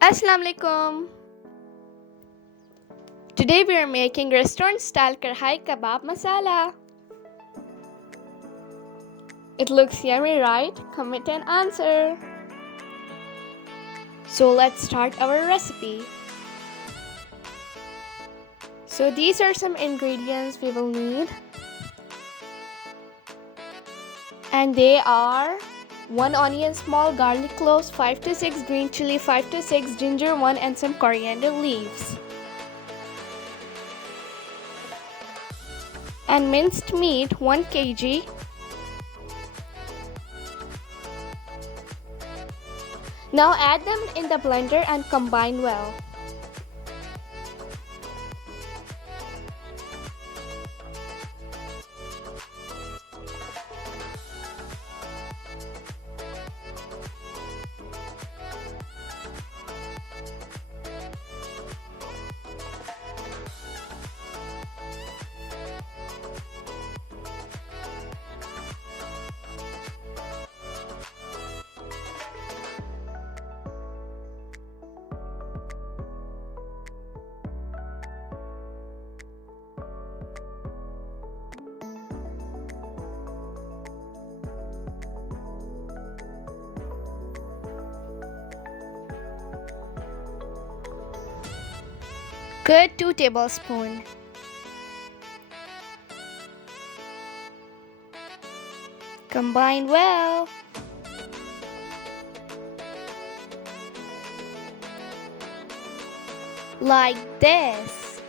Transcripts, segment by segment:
Assalamualaikum. Today we are making restaurant style Karhai Kabab Masala. It looks yummy, right? Comment and answer. So let's start our recipe. So these are some ingredients we will need. And they are 1 onion, small garlic cloves, 5 to 6 green chili, 5 to 6 ginger 1 and some coriander leaves. And minced meat 1 kg. Now add them in the blender and combine well. Good 2 tablespoons. Combine well. Like this.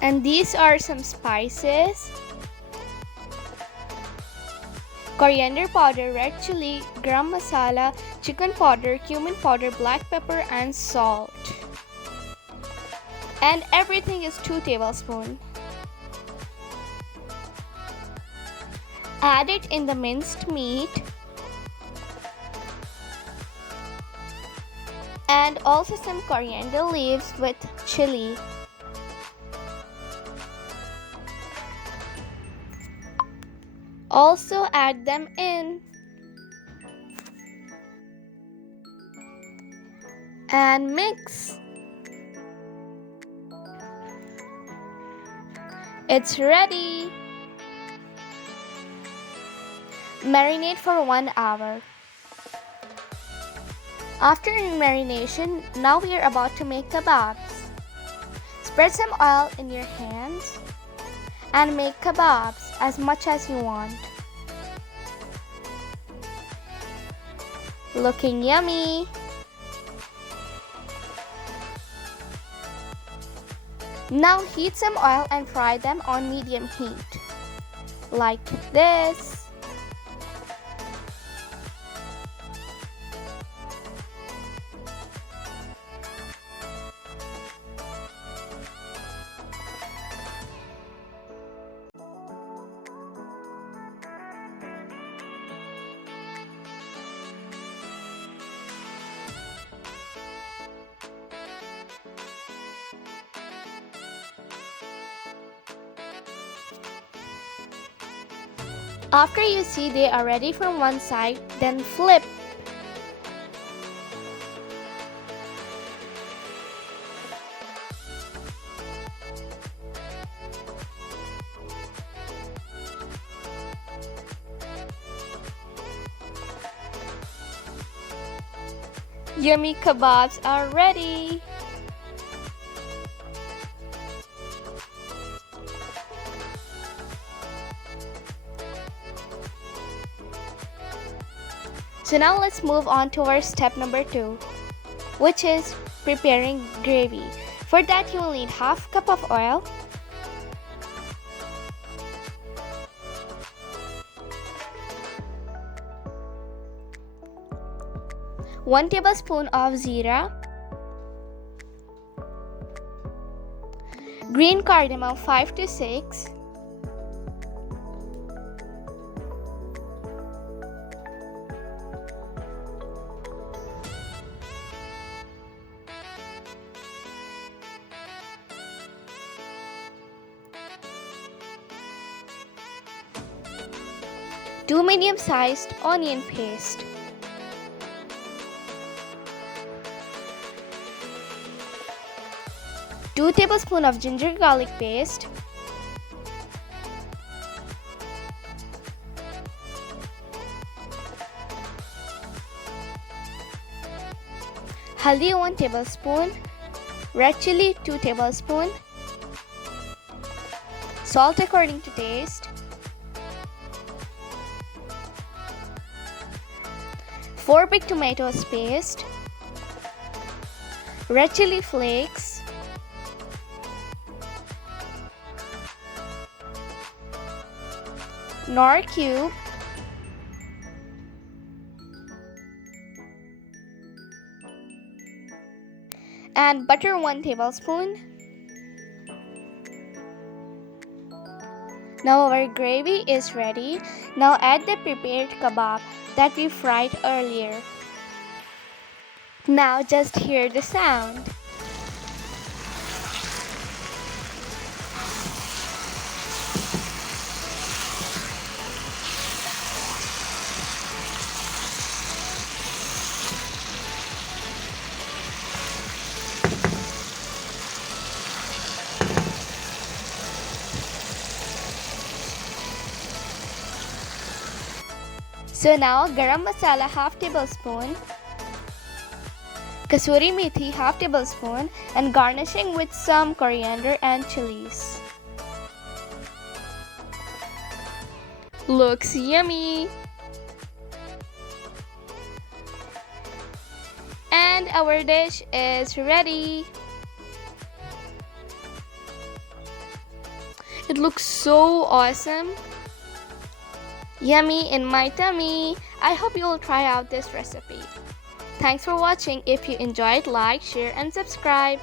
And these are some spices. Coriander powder, red chili, garam masala, chicken powder, cumin powder, black pepper and salt. And everything is 2 tablespoons. Add it in the minced meat. And also some coriander leaves with chili. Also add them in. And mix. It's ready. Marinate for 1 hour. After marination, now we are about to make kebabs. Spread some oil in your hands and make kebabs as much as you want. Looking yummy. Now heat some oil and fry them on medium heat. Like this. After you see they are ready from one side, then flip. Yummy kebabs are ready. So now let's move on to our step number 2, which is preparing gravy. For that you will need half cup of oil, one tablespoon of zira, green cardamom 5 to 6, 2 medium-sized onion paste, 2 tablespoons of ginger garlic paste, haldi 1 tablespoon, red chili 2 tablespoons, salt according to taste, 4 big tomatoes paste, red chili flakes, nor cube, and butter 1 tablespoon. Now our gravy is ready. Now add the prepared kebab that we fried earlier. Now just hear the sound. So now garam masala half tablespoon, kasuri methi half tablespoon, and garnishing with some coriander and chilies. Looks yummy! And our dish is ready. It looks so awesome. Yummy in my tummy. I hope you will try out this recipe. Thanks for watching. If you enjoyed, like, share, and subscribe.